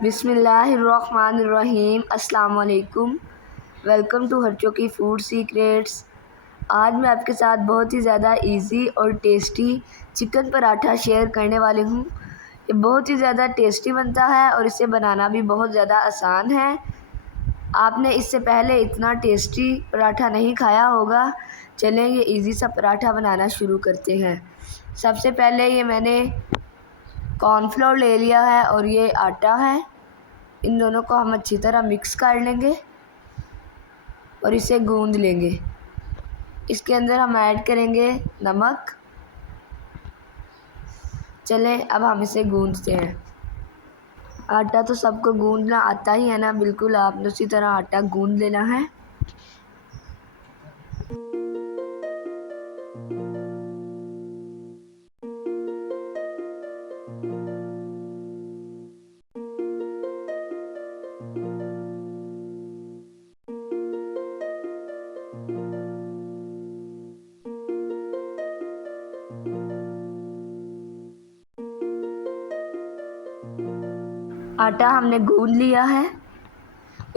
बिस्मिल्लाहिर्रहमानिर्रहीम। अस्सलाम वालेकुम। वेलकम टू हर्चो की फूड सीक्रेट्स। आज मैं आपके साथ बहुत ही ज़्यादा इजी और टेस्टी चिकन पराठा शेयर करने वाली हूँ। ये बहुत ही ज़्यादा टेस्टी बनता है और इसे बनाना भी बहुत ज़्यादा आसान है। आपने इससे पहले इतना टेस्टी पराठा नहीं खाया होगा। चलें ये इजी सा पराठा बनाना शुरू करते हैं। सबसे पहले ये मैंने कॉर्नफ्लोर ले लिया है और ये आटा है। इन दोनों को हम अच्छी तरह मिक्स कर लेंगे और इसे गूंद लेंगे। इसके अंदर हम ऐड करेंगे नमक। चलें अब हम इसे गूंदते हैं। आटा तो सबको गूंदना आता ही है ना, बिल्कुल आपने उसी तरह आटा गूंद लेना है। आटा हमने गूंद लिया है।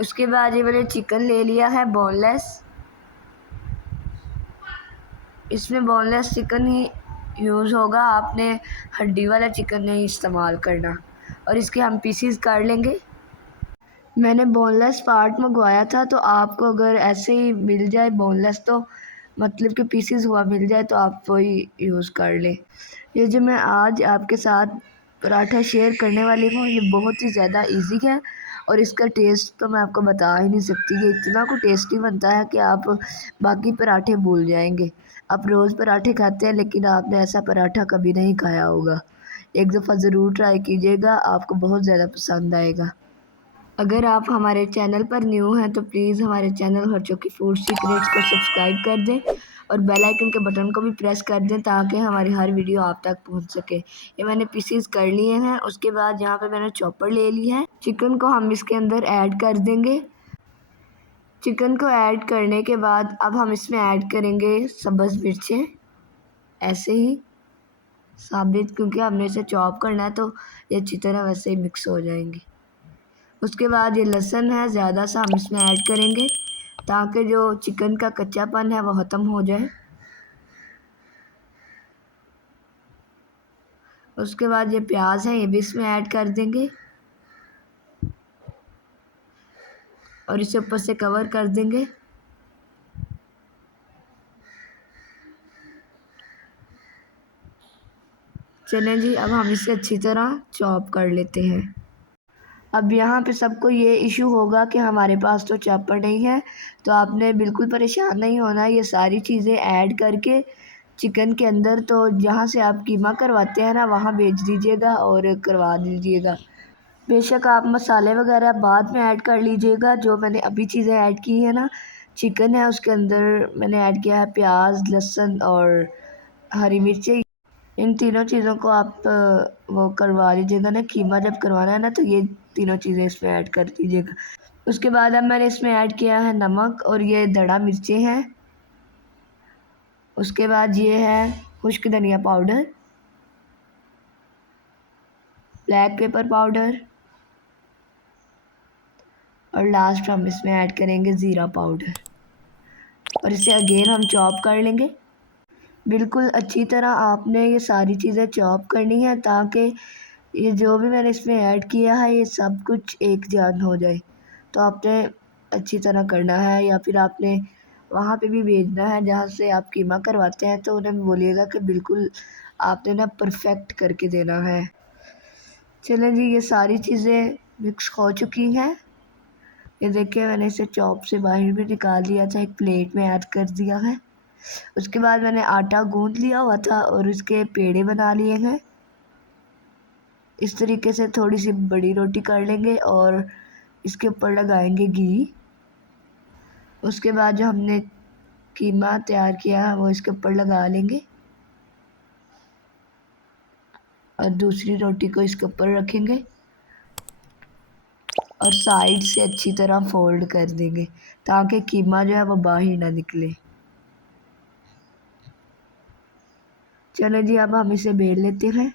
उसके बाद ये मैंने चिकन ले लिया है बोनलेस। इसमें बोनलेस चिकन ही यूज़ होगा, आपने हड्डी वाला चिकन नहीं इस्तेमाल करना। और इसके हम पीसीज कर लेंगे। मैंने बोनलेस पार्ट मंगवाया था, तो आपको अगर ऐसे ही मिल जाए बोनलेस तो मतलब कि पीसीज हुआ मिल जाए तो आप वही यूज़ कर लें। ये जो मैं आज आपके साथ पराठा शेयर करने वाली हूँ ये बहुत ही ज़्यादा इजी है और इसका टेस्ट तो मैं आपको बता ही नहीं सकती। ये इतना को टेस्टी बनता है कि आप बाकी पराठे भूल जाएंगे। आप रोज़ पराठे खाते हैं लेकिन आपने ऐसा पराठा कभी नहीं खाया होगा। एक दफ़ा ज़रूर ट्राई कीजिएगा, आपको बहुत ज़्यादा पसंद आएगा। अगर आप हमारे चैनल पर न्यू हैं तो प्लीज़ हमारे चैनल हर्चो की फूड सीक्रेट्स को सब्सक्राइब कर दें और बेल आइकन के बटन को भी प्रेस कर दें ताकि हमारी हर वीडियो आप तक पहुंच सके। ये मैंने पीसीज कर लिए हैं। उसके बाद यहाँ पे मैंने चॉपर ले ली है। चिकन को हम इसके अंदर ऐड कर देंगे। चिकन को ऐड करने के बाद अब हम इसमें ऐड करेंगे सब्ज़ मिर्चें, ऐसे ही साबित, क्योंकि हमने इसे चॉप करना है तो ये अच्छी तरह वैसे ही मिक्स हो जाएंगी। उसके बाद ये लहसुन है ज़्यादा सा हम इसमें ऐड करेंगे ताकि जो चिकन का कच्चापन है वो ख़त्म हो जाए। उसके बाद ये प्याज है ये भी इसमें ऐड कर देंगे और इसे ऊपर से कवर कर देंगे। चलें जी, अब हम इसे अच्छी तरह चॉप कर लेते हैं। अब यहाँ पे सबको ये इशू होगा कि हमारे पास तो चॉपर नहीं है, तो आपने बिल्कुल परेशान नहीं होना। ये सारी चीज़ें ऐड करके चिकन के अंदर, तो जहाँ से आप कीमा करवाते हैं ना वहाँ भेज दीजिएगा और करवा दीजिएगा। बेशक आप मसाले वगैरह बाद में ऐड कर लीजिएगा। जो मैंने अभी चीज़ें ऐड की है ना, चिकन है उसके अंदर मैंने ऐड किया है प्याज, लहसुन और हरी मिर्ची। इन तीनों चीज़ों को आप वो करवा लीजिएगा ना, कीमा जब करवाना है ना तो ये तीनों चीज़ें इसमें ऐड कर दीजिएगा। उसके बाद अब मैंने इसमें ऐड किया है नमक और ये दड़ा मिर्चें हैं। उसके बाद ये है खुश्क धनिया पाउडर, ब्लैक पेपर पाउडर और लास्ट हम इसमें ऐड करेंगे ज़ीरा पाउडर और इसे अगेन हम चॉप कर लेंगे। बिल्कुल अच्छी तरह आपने ये सारी चीज़ें चॉप करनी है ताकि ये जो भी मैंने इसमें ऐड किया है ये सब कुछ एक जान हो जाए। तो आपने अच्छी तरह करना है, या फिर आपने वहाँ पे भी भेजना है जहाँ से आप कीमा करवाते हैं, तो उन्हें बोलिएगा कि बिल्कुल आपने ना परफेक्ट करके देना है। चलें जी, ये सारी चीज़ें मिक्स हो चुकी हैं। ये देखिए मैंने इसे चॉप से बाहर भी निकाल लिया था, एक प्लेट में ऐड कर दिया है। उसके बाद मैंने आटा गूंद लिया हुआ था और उसके पेड़े बना लिए हैं। इस तरीके से थोड़ी सी बड़ी रोटी कर लेंगे और इसके ऊपर लगाएंगे घी। उसके बाद जो हमने कीमा तैयार किया है वो इसके ऊपर लगा लेंगे और दूसरी रोटी को इसके ऊपर रखेंगे और साइड से अच्छी तरह फोल्ड कर देंगे ताकि कीमा जो है वो बाहर ना निकले। चलो जी, अब हम इसे बेल लेते हैं।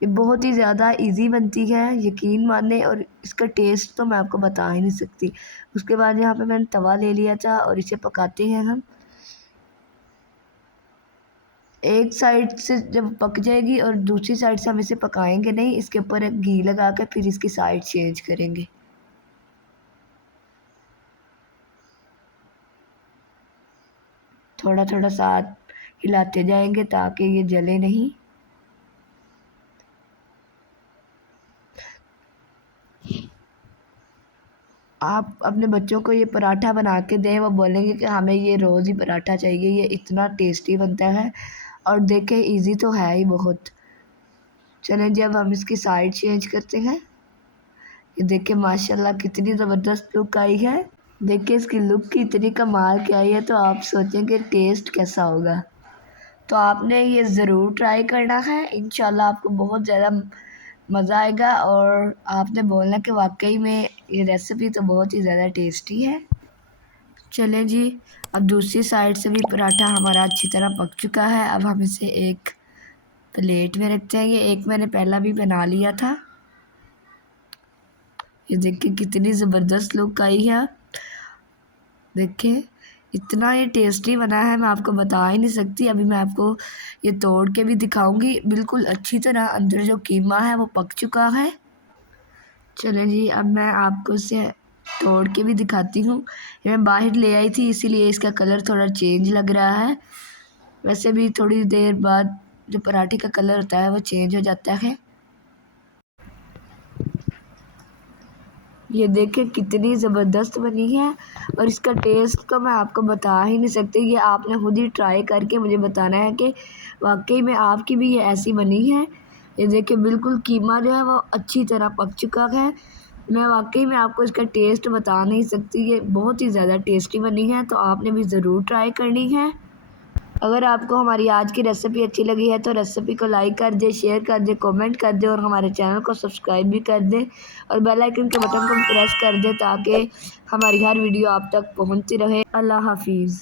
ये बहुत ही ज़्यादा इजी बनती है, यकीन माने, और इसका टेस्ट तो मैं आपको बता ही नहीं सकती। उसके बाद यहाँ पे मैंने तवा ले लिया था और इसे पकाते हैं हम। एक साइड से जब पक जाएगी और दूसरी साइड से हम इसे पकाएंगे नहीं, इसके ऊपर एक घी लगा कर फिर इसकी साइड चेंज करेंगे। थोड़ा थोड़ा साथ हिलाते जाएंगे ताकि ये जले नहीं। आप अपने बच्चों को ये पराठा बना के दें, वो बोलेंगे कि हमें ये रोज़ ही पराठा चाहिए, ये इतना टेस्टी बनता है। और देखें इजी तो है ही बहुत। चलें जब हम इसकी साइड चेंज करते हैं। ये देखें माशाल्लाह कितनी ज़बरदस्त लुक आई है। देखिए इसकी लुक की इतनी कमाल की आई है, तो आप सोचेंगे टेस्ट कैसा होगा। तो आपने ये ज़रूर ट्राई करना है, इंशाल्लाह आपको बहुत ज़्यादा मज़ा आएगा। और आपने बोलना कि वाकई में ये रेसिपी तो बहुत ही ज़्यादा टेस्टी है। चलें जी, अब दूसरी साइड से भी पराठा हमारा अच्छी तरह पक चुका है। अब हम इसे एक प्लेट में रखते हैं। ये एक मैंने पहला भी बना लिया था। ये देखिए कितनी ज़बरदस्त लुक आई है। देखिए इतना ये टेस्टी बना है, मैं आपको बता ही नहीं सकती। अभी मैं आपको ये तोड़ के भी दिखाऊंगी। बिल्कुल अच्छी तरह अंदर जो कीमा है वो पक चुका है। चलें जी, अब मैं आपको इसे तोड़ के भी दिखाती हूँ। ये मैं बाहर ले आई थी इसीलिए इसका कलर थोड़ा चेंज लग रहा है। वैसे भी थोड़ी देर बाद जो पराठे का कलर होता है वो चेंज हो जाता है। ये देखें कितनी ज़बरदस्त बनी है, और इसका टेस्ट तो मैं आपको बता ही नहीं सकती। ये आपने खुद ही ट्राई करके मुझे बताना है कि वाकई में आपकी भी ये ऐसी बनी है। ये देखिए बिल्कुल कीमा जो है वो अच्छी तरह पक चुका है। मैं वाकई में आपको इसका टेस्ट बता नहीं सकती, ये बहुत ही ज़्यादा टेस्टी बनी है, तो आपने भी ज़रूर ट्राई करनी है। अगर आपको हमारी आज की रेसिपी अच्छी लगी है तो रेसिपी को लाइक कर दें, शेयर कर दें, कमेंट कर दें, और हमारे चैनल को सब्सक्राइब भी कर दें, और बेल आइकन के बटन को प्रेस कर दें ताकि हमारी हर वीडियो आप तक पहुंचती रहे। अल्लाह हाफिज़।